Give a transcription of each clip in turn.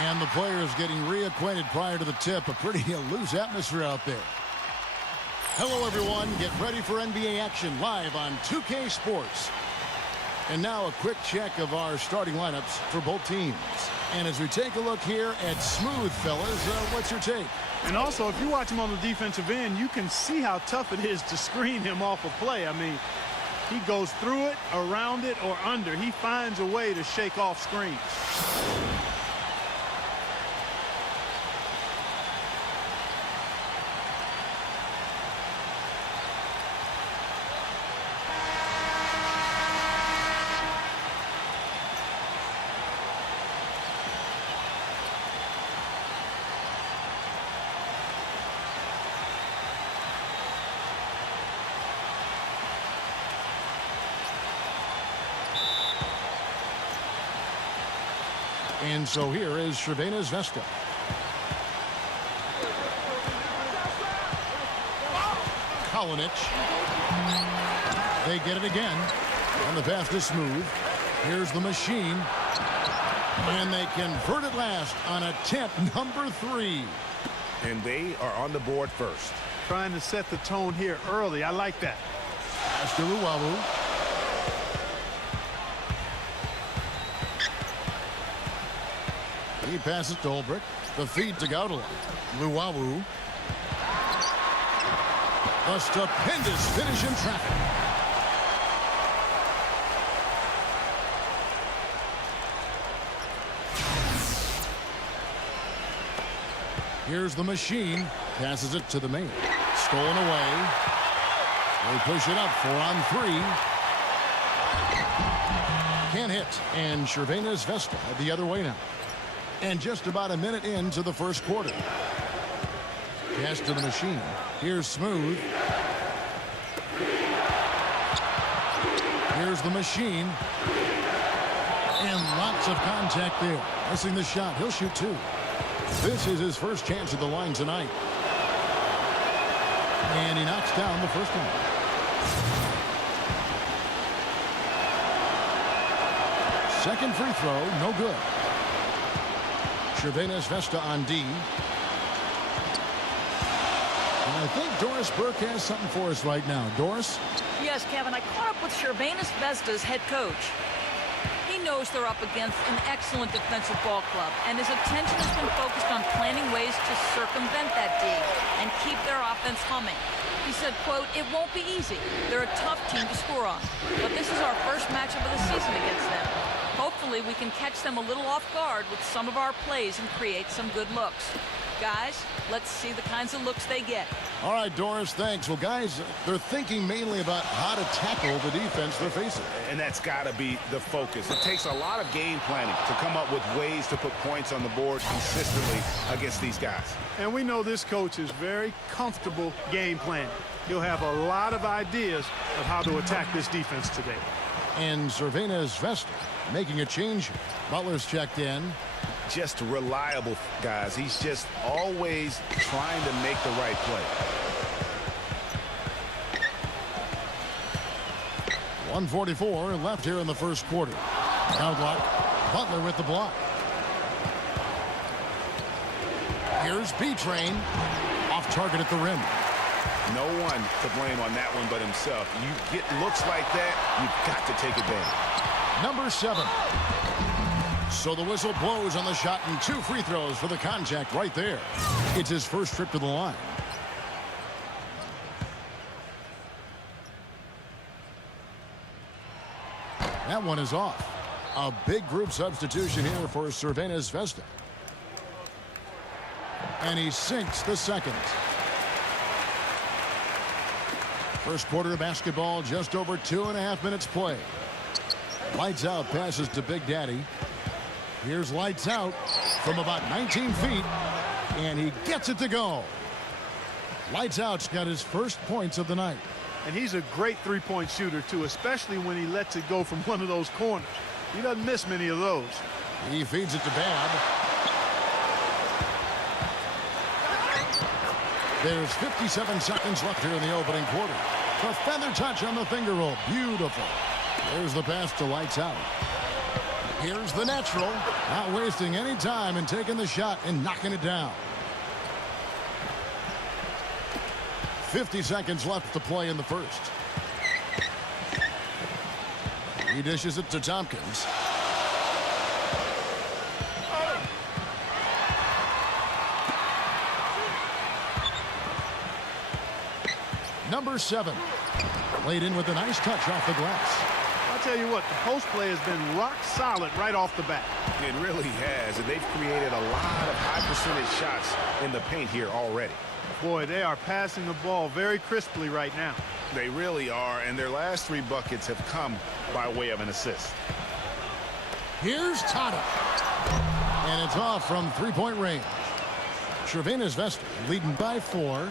And the players getting reacquainted prior to the tip. A pretty loose atmosphere out there. Hello, everyone. Get ready for NBA action live on 2K Sports. And now a quick check of our starting lineups for both teams. And as we take a look here at Smooth, fellas, what's your take? And also, if you watch him on the defensive end, you can see how tough it is to screen him off a play. I mean, he goes through it, around it, or under. He finds a way to shake off screens. And so here is Crvena Zvezda. Kalinic. They get it again. And the pass is Smooth. Here's the machine. And they convert it last on attempt number 3. And they are on the board first. Trying to set the tone here early. I like that. Pass to Luwawu. He passes to Olbrich. The feed to Gaudala. Luwawu. A stupendous finish in traffic. Here's the machine. Passes it to the main. Stolen away. They push it up 4-on-3. Can't hit. And Crvena Zvezda the other way now. And just about a minute into the first quarter. Pass to the machine. Here's Smooth. Here's the machine. And lots of contact there. Missing the shot. He'll shoot 2. This is his first chance at the line tonight. And he knocks down the first one. Second free throw, no good. Crvena Zvezda on D. And I think Doris Burke has something for us right now. Doris? Yes, Kevin, I caught up with Crvena Zvezda's head coach. He knows they're up against an excellent defensive ball club, and his attention has been focused on planning ways to circumvent that D and keep their offense humming. He said, quote, "It won't be easy. They're a tough team to score on, but this is our first matchup of the season against them. Hopefully we can catch them a little off guard with some of our plays and create some good looks. Guys, let's see the kinds of looks they get." All right, Doris, thanks. Well, guys, they're thinking mainly about how to tackle the defense they're facing. And that's got to be the focus. It takes a lot of game planning to come up with ways to put points on the board consistently against these guys. And we know this coach is very comfortable game planning. He'll have a lot of ideas of how to attack this defense today. And Crvena Zvezda making a change. Butler's checked in. Just reliable, guys. He's just always trying to make the right play. 1:44 left here in the first quarter. Outlock. Butler with the block. Here's B-Train. Off target at the rim. No one to blame on that one but himself. You get looks like that, you've got to take advantage. Number 7. So the whistle blows on the shot and 2 free throws for the contact right there. It's his first trip to the line. That one is off. A big group substitution here for Crvena Zvezda. And he sinks the second. First quarter of basketball, just over 2.5 minutes play. Lights out passes to Big Daddy. Here's lights out from about 19 feet. And he gets it to go. Lights out's got his first points of the night. And he's a great three-point shooter, too, especially when he lets it go from one of those corners. He doesn't miss many of those. He feeds it to Babb. There's 57 seconds left here in the opening quarter. The feather touch on the finger roll. Beautiful. There's the pass to Lights Out. Here's the natural. Not wasting any time and taking the shot and knocking it down. 50 seconds left to play in the first. He dishes it to Tompkins. Number 7. Laid in with a nice touch off the glass. I'll tell you what, the post play has been rock solid right off the bat. It really has, and they've created a lot of high percentage shots in the paint here already. Boy, they are passing the ball very crisply right now. They really are, and their last 3 buckets have come by way of an assist. Here's Tata. And it's off from three-point range. Crvena Zvezda leading by 4.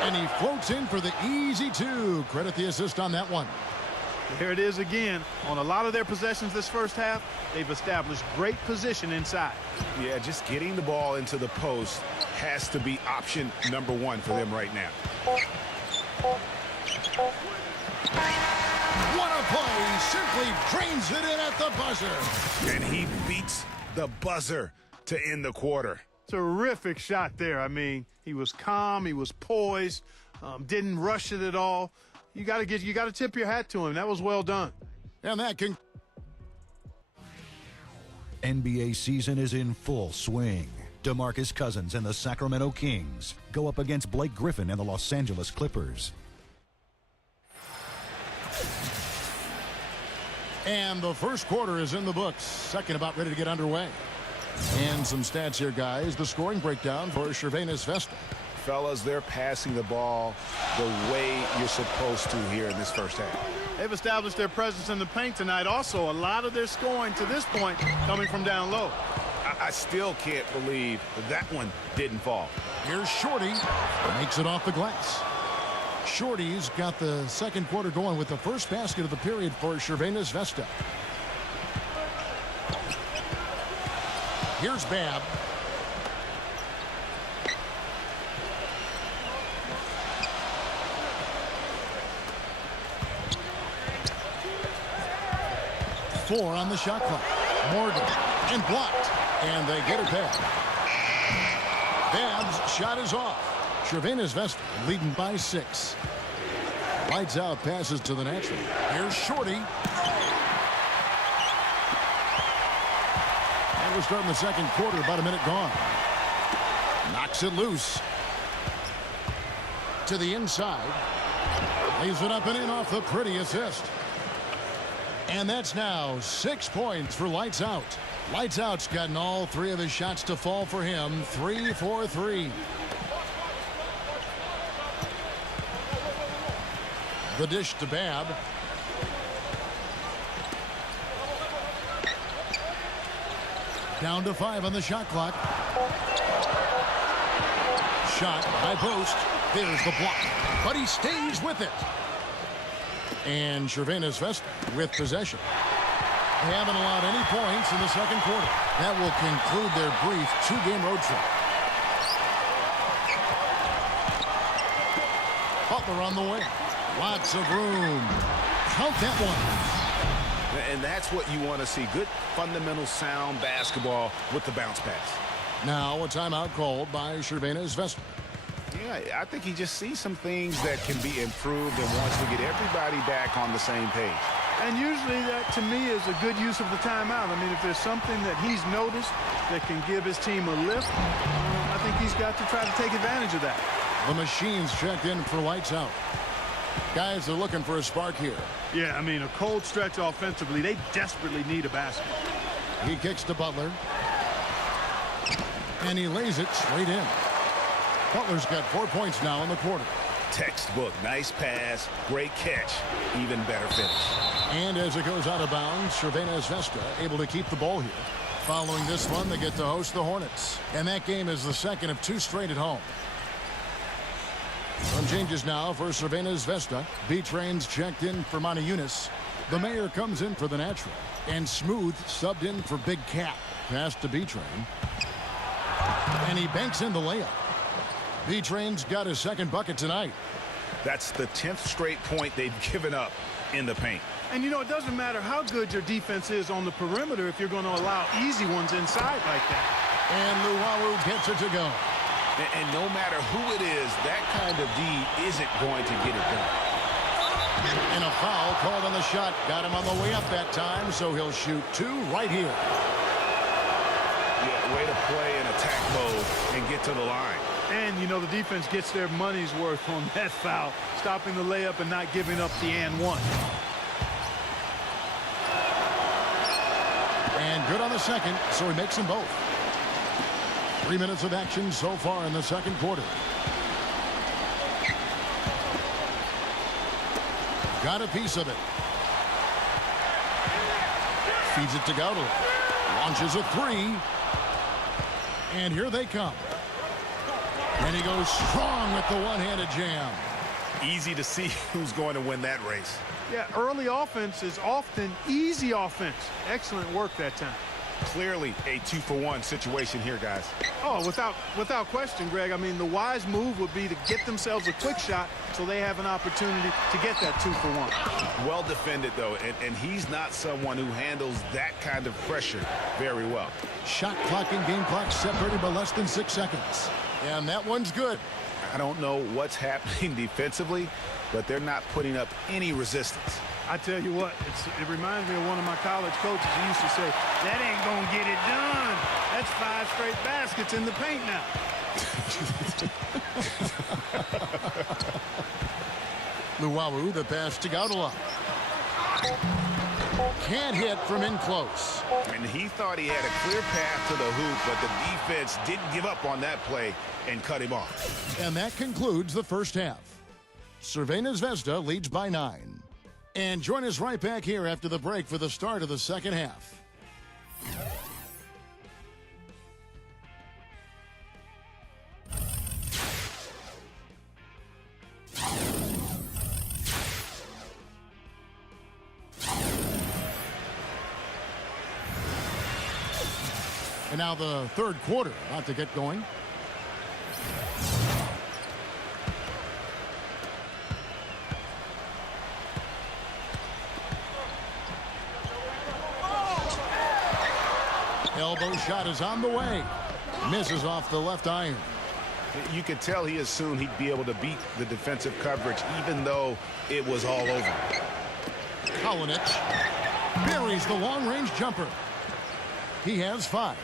And he floats in for the easy 2. Credit the assist on that one. Here it is again. On a lot of their possessions this first half, they've established great position inside. Yeah, just getting the ball into the post has to be option number 1 for them right now. What a play! Simply drains it in at the buzzer. And he beats the buzzer to end the quarter. Terrific shot there. I mean, he was calm, he was poised, didn't rush it at all. You got to tip your hat to him. That was well done. And that can. NBA season is in full swing. DeMarcus Cousins and the Sacramento Kings go up against Blake Griffin and the Los Angeles Clippers. And the first quarter is in the books. Second about ready to get underway. And some stats here, guys. The scoring breakdown for Crvena Zvezda. Fellas, they're passing the ball the way you're supposed to here in this first half. They've established their presence in the paint tonight. Also, a lot of their scoring to this point coming from down low. I still can't believe that one didn't fall. Here's Shorty. Makes it off the glass. Shorty's got the second quarter going with the first basket of the period for Crvena Zvezda. Here's Babb. Four on the shot clock. Morgan and blocked. And they get it back. Babb's shot is off. Crvena Zvezda leading by 6. Lights out, passes to the natural. Here's Shorty. And we're starting the second quarter, about a minute gone. Knocks it loose. To the inside. Lays it up and in off the pretty assist. And that's now 6 points for Lights Out. Lights Out's gotten all 3 of his shots to fall for him. 3 for 3. The dish to Babb. Down to 5 on the shot clock. Shot, high post. There's the block. But he stays with it. And Crvena Zvezda with possession. They haven't allowed any points in the second quarter. That will conclude their brief 2-game road trip. Butler on the way. Lots of room. Count that one. And that's what you want to see. Good, fundamental, sound basketball with the bounce pass. Now a timeout called by Crvena Zvezda. Yeah, I think he just sees some things that can be improved and wants to get everybody back on the same page. And usually that, to me, is a good use of the timeout. I mean, if there's something that he's noticed that can give his team a lift, I think he's got to try to take advantage of that. The machine's checked in for Lights Out. Guys are looking for a spark here. Yeah, I mean, a cold stretch offensively. They desperately need a basket. He kicks to Butler. And he lays it straight in. Butler's got 4 points now in the quarter. Textbook, nice pass, great catch, even better finish. And as it goes out of bounds, Crvena Zvezda able to keep the ball here. Following this one, they get to host the Hornets. And that game is the second of 2 straight at home. Some changes now for Crvena Zvezda. B-Train's checked in for Monty Eunice. The mayor comes in for the natural. And Smooth subbed in for Big Cat. Pass to B-Train. And he banks in the layup. B-Train's got his second bucket tonight. That's the 10th straight point they've given up in the paint. And, you know, it doesn't matter how good your defense is on the perimeter if you're going to allow easy ones inside like that. And Luwawu gets it to go. And no matter who it is, that kind of D isn't going to get it done. And a foul called on the shot. Got him on the way up that time, so he'll shoot 2 right here. Yeah, way to play in attack mode and get to the line. And, you know, the defense gets their money's worth on that foul, stopping the layup and not giving up the and one. And good on the second, so he makes them both. 3 minutes of action so far in the second quarter. Got a piece of it. Feeds it to Gaudala. Launches a 3. And here they come. And he goes strong with the one-handed jam. Easy to see who's going to win that race. Yeah, early offense is often easy offense. Excellent work that time. Clearly a 2-for-1 situation here, guys. Oh, without question, Greg. I mean, the wise move would be to get themselves a quick shot so they have an opportunity to get that 2-for-1. Well defended, though, and he's not someone who handles that kind of pressure very well. Shot clock and game clock separated by less than 6 seconds. And that one's good. I don't know what's happening defensively, but they're not putting up any resistance. I tell you what, it reminds me of one of my college coaches who used to say, that ain't going to get it done. That's 5 straight baskets in the paint now. Luwawu, the pass to Gaudala. Can't hit from in close. And he thought he had a clear path to the hoop, but the defense didn't give up on that play and cut him off. And that concludes the first half. Crvena Zvezda leads by 9. And join us right back here after the break for the start of the second half. And now the third quarter about to get going. Elbow shot is on the way. Misses off the left iron. You could tell he assumed he'd be able to beat the defensive coverage, even though it was all over. Kalinic buries the long-range jumper. He has 5.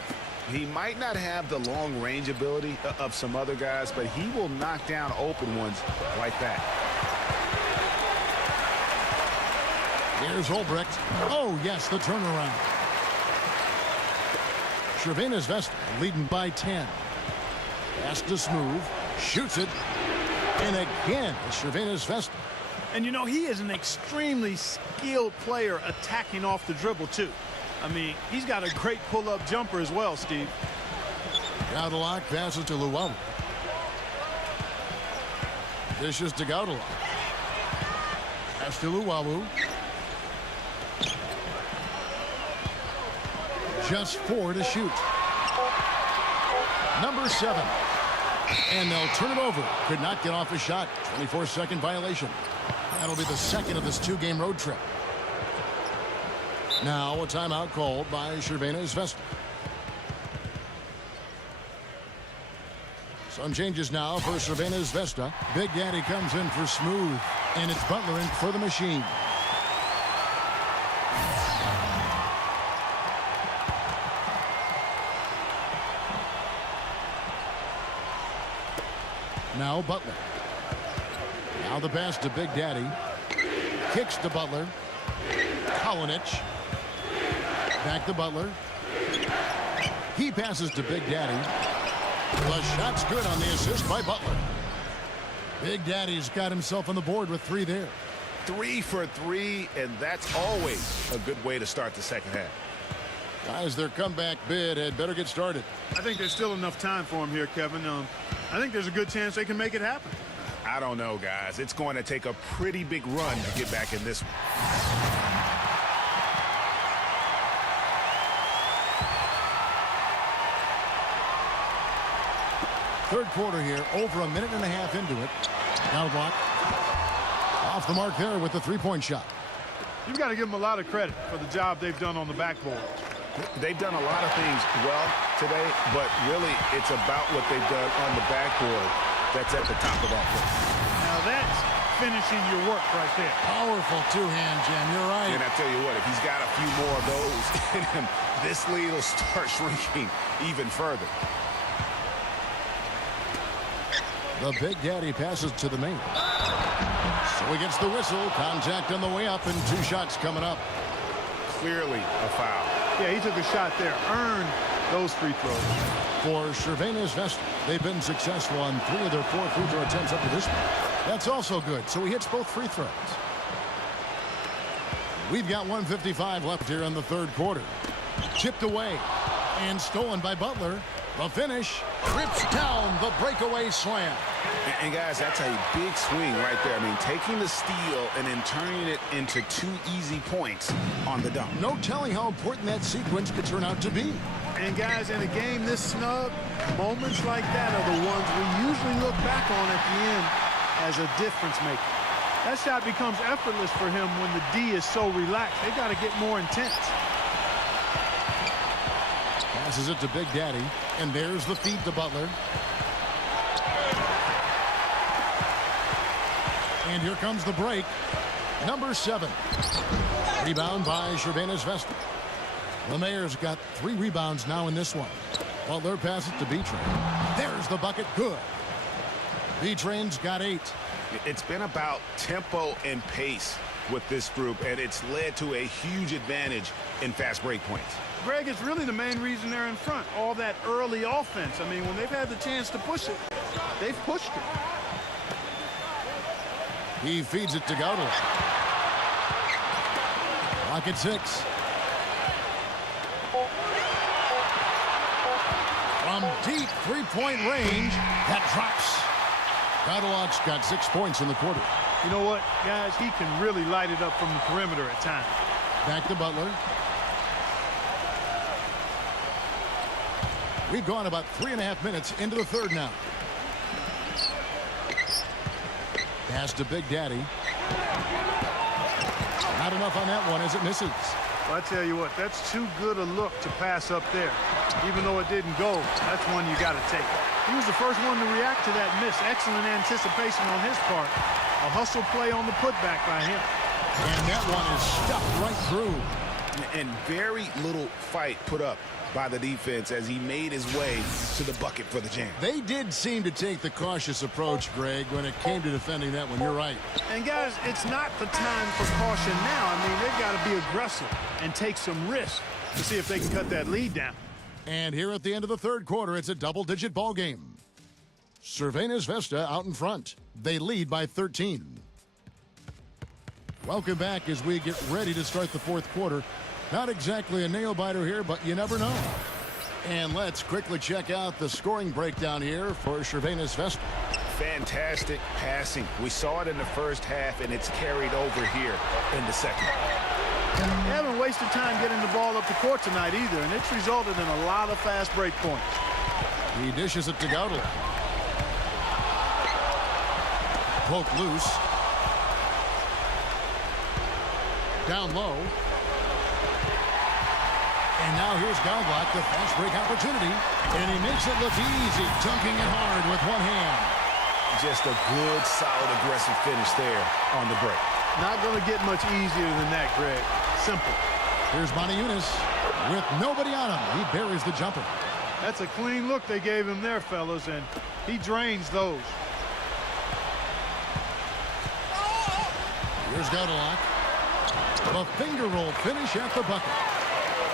He might not have the long-range ability of some other guys, but he will knock down open ones like that. Here's Ulbricht. Oh, yes, the turnaround. Crvena Zvezda leading by 10. Pass to Smooth. Shoots it. And again, it's Crvena Zvezda. And, you know, he is an extremely skilled player attacking off the dribble, too. I mean, he's got a great pull-up jumper as well, Steve. Gaudala passes to Luwawu. Dishes to Gaudala. Pass to Luwawu. Just 4 to shoot. Number 7. And they'll turn it over. Could not get off a shot. 24-second violation. That'll be the second of this 2-game road trip. Now a timeout called by Crvena Zvezda. Some changes now for Crvena Zvezda. Big Daddy comes in for Smooth. And it's Butler in for the machine. Now Butler. Now the pass to Big Daddy. Kicks to Butler. Kalinic. Back to Butler. He passes to Big Daddy. The shot's good on the assist by Butler. Big Daddy's got himself on the board with 3 there. 3 for 3, and that's always a good way to start the second half. Guys, their comeback bid had better get started. I think there's still enough time for him here, Kevin. I think there's a good chance they can make it happen. I don't know, guys. It's going to take a pretty big run to get back in this one. Third quarter here, over a minute and a half into it. Now block. Off the mark there with the 3-point shot. You've got to give them a lot of credit for the job they've done on the backboard. They've done a lot of things well today, but really it's about what they've done on the backboard that's at the top of that list. Now that's finishing your work right there. Powerful two-hand jam. You're right. And I tell you what, if he's got a few more of those in him, this lead will start shrinking even further. The Big Daddy passes to the main. So he gets the whistle. Contact on the way up and 2 shots coming up. Clearly a foul. Yeah, he took a shot there. Earned those free throws. For Crvena Zvezda, they've been successful on 3 of their 4 free throw attempts up to this point. That's also good. So he hits both free throws. We've got 1:55 left here in the 3rd quarter. Chipped away and stolen by Butler. The finish rips down the breakaway slam. And guys, that's a big swing right there. I mean, taking the steal and then turning it into 2 easy points on the dunk. No telling how important that sequence could turn out to be. And guys, in a game this snug, moments like that are the ones we usually look back on at the end as a difference maker. That shot becomes effortless for him when the D is so relaxed. They got to get more intense. Passes it to Big Daddy, and there's the feed to Butler. And here comes the break. Number 7. Rebound by Crvena Zvezda. Lemaire's got 3 rebounds now in this one. Butler passes it to B-Train. There's the bucket. Good. B-Train's got 8. It's been about tempo and pace with this group, and it's led to a huge advantage in fast break points. Greg, it's really the main reason they're in front. All that early offense. I mean, when they've had the chance to push it, they've pushed it. He feeds it to Gautel. Clock at 6. From deep 3-point range, that drops. Gautel's got 6 points in the quarter. You know what, guys? He can really light it up from the perimeter at times. Back to Butler. We've gone about 3.5 minutes into the 3rd now. Pass to Big Daddy. Not enough on that one as it misses. Well, I tell you what, that's too good a look to pass up there. Even though it didn't go, that's one you got to take. He was the first one to react to that miss. Excellent anticipation on his part. A hustle play on the putback by him. And that one is stuffed right through. And very little fight put up by the defense as he made his way to the bucket for the jam. They did seem to take the cautious approach, Greg, when it came to defending that one. You're right. And guys, it's not the time for caution now. I mean, they've got to be aggressive and take some risk to see if they can cut that lead down. And here at the end of the 3rd quarter, it's a double-digit ball game. Crvena Zvezda out in front. They lead by 13. Welcome back as we get ready to start the 4th quarter. Not exactly a nail-biter here, but you never know. And let's quickly check out the scoring breakdown here for Crvena Zvezda. Fantastic passing. We saw it in the first half, and it's carried over here in the second. They haven't wasted time getting the ball up the court tonight either, and it's resulted in a lot of fast break points. He dishes it to Gautel. Poke loose. Down low. And now here's Gautel, the fast break opportunity. And he makes it look easy, dunking it hard with one hand. Just a good, solid, aggressive finish there on the break. Not going to get much easier than that, Greg. Simple. Here's Monty Eunice. With nobody on him, he buries the jumper. That's a clean look they gave him there, fellas, and he drains those. Here's Gautel. The finger roll finish at the bucket.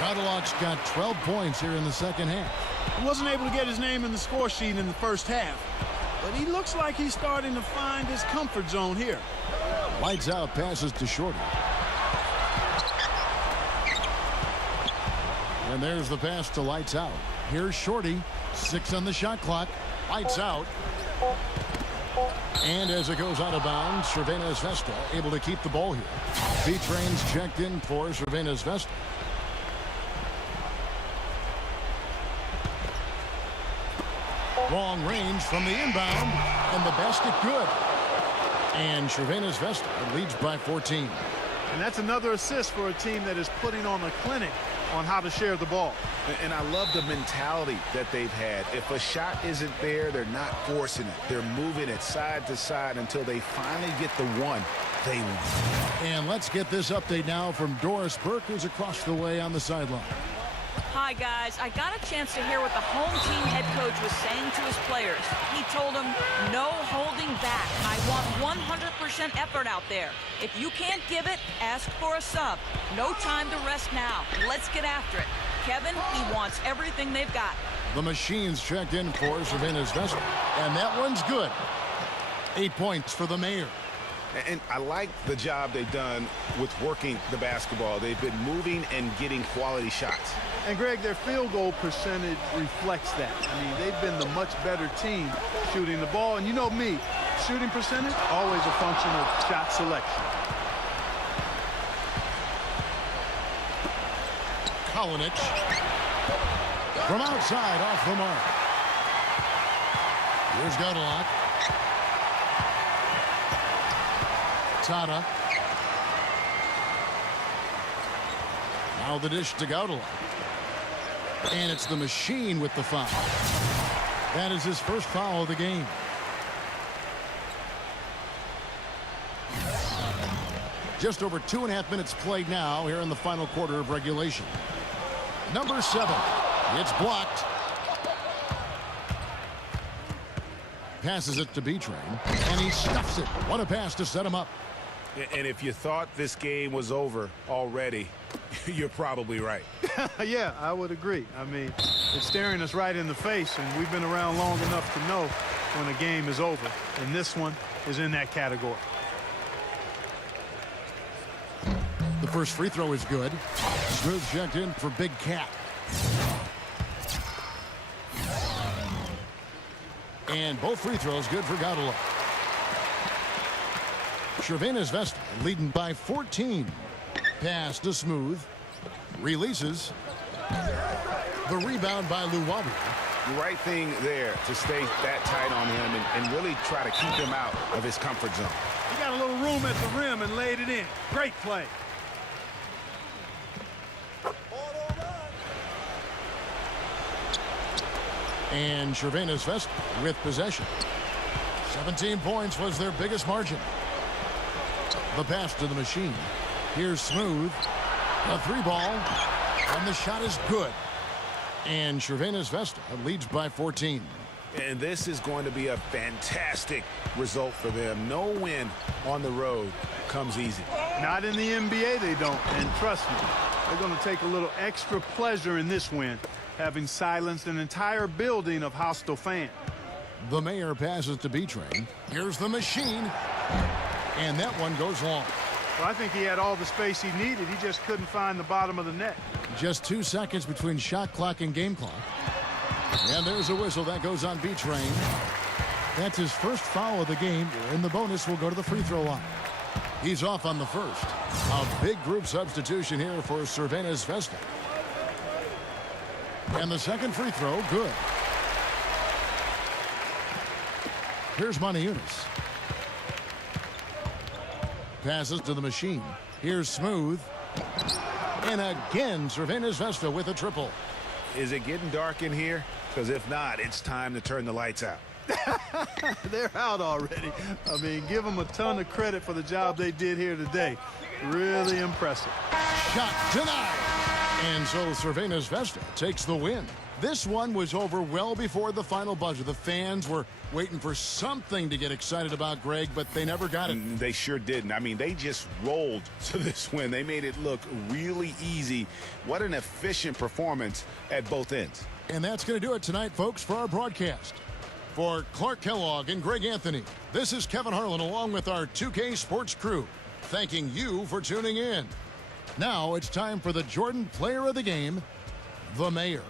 Gautel's got 12 points here in the second half. He wasn't able to get his name in the score sheet in the first half, but he looks like he's starting to find his comfort zone here. Lights out, passes to Shorty. And there's the pass to Lights out. Here's Shorty, 6 on the shot clock. Lights out. And as it goes out of bounds, Crvena Zvezda able to keep the ball here. B-Train's checked in for Crvena Zvezda. Long range from the inbound, and the basket good. And Crvena Zvezda leads by 14. And that's another assist for a team that is putting on a clinic on how to share the ball. And I love the mentality that they've had. If a shot isn't there, they're not forcing it. They're moving it side to side until they finally get the one they want. And let's get this update now from Doris Burke, who's across the way on the sideline. Hi, guys. I got a chance to hear what the home team head coach was saying to his players. He told them, no holding back. I want 100% effort out there. If you can't give it, ask for a sub. No time to rest now. Let's get after it. Kevin, he wants everything they've got. The Machines checked in for Crvena Zvezda, and that one's good. 8 points for the Mayor. And I like the job they've done with working the basketball. They've been moving and getting quality shots. And, Greg, their field goal percentage reflects that. I mean, they've been the much better team shooting the ball. And you know me, shooting percentage, always a function of shot selection. Kalinic from outside off the mark. Here's Godalak. Tata. Now the dish to Godalak. And it's the Machine with the foul. That is his first foul of the game. Just over 2.5 minutes played now here in the final quarter of regulation. Number 7. It's blocked. Passes it to B-Train, and he stuffs it. What a pass to set him up. And if you thought this game was over already, you're probably right. Yeah, I would agree. I mean, it's staring us right in the face, and we've been around long enough to know when a game is over. And this one is in that category. The first free throw is good. Smooth checked in for Big Cat. And both free throws good for Godalak. Crvena Zvezda leading by 14. Pass to Smooth. Releases. The rebound by Luwabi. The right thing there to stay that tight on him and really try to keep him out of his comfort zone. He got a little room at the rim and laid it in. Great play. And Crvena Zvezda with possession. 17 points was their biggest margin. The pass to the Machine. Here's Smooth. A 3-ball. And the shot is good. And Crvena Zvezda leads by 14. And this is going to be a fantastic result for them. No win on the road comes easy. Not in the NBA, they don't. And trust me, they're going to take a little extra pleasure in this win, having silenced an entire building of hostile fans. The Mayor passes to B-Train. Here's the Machine. And that one goes long. Well, I think he had all the space he needed. He just couldn't find the bottom of the net. Just 2 seconds between shot clock and game clock. And there's a whistle that goes on B-Train. That's his first foul of the game, and the bonus will go to the free throw line. He's off on the first. A big group substitution here for Crvena Zvezda. And the second free throw, good. Here's Moniunas. Passes to the Machine. Here's Smooth. And again, Crvena Zvezda with a triple. Is it getting dark in here? Because if not, it's time to turn the lights out. They're out already. I mean, give them a ton of credit for the job they did here today. Really impressive. Shot denied. And so Crvena Zvezda takes the win. This one was over well before the final buzzer. The fans were waiting for something to get excited about, Greg, but they never got it. They sure didn't. I mean, they just rolled to this win. They made it look really easy. What an efficient performance at both ends. And that's going to do it tonight, folks, for our broadcast. For Clark Kellogg and Greg Anthony, this is Kevin Harlan along with our 2K Sports crew, thanking you for tuning in. Now it's time for the Jordan Player of the Game, the Mayor.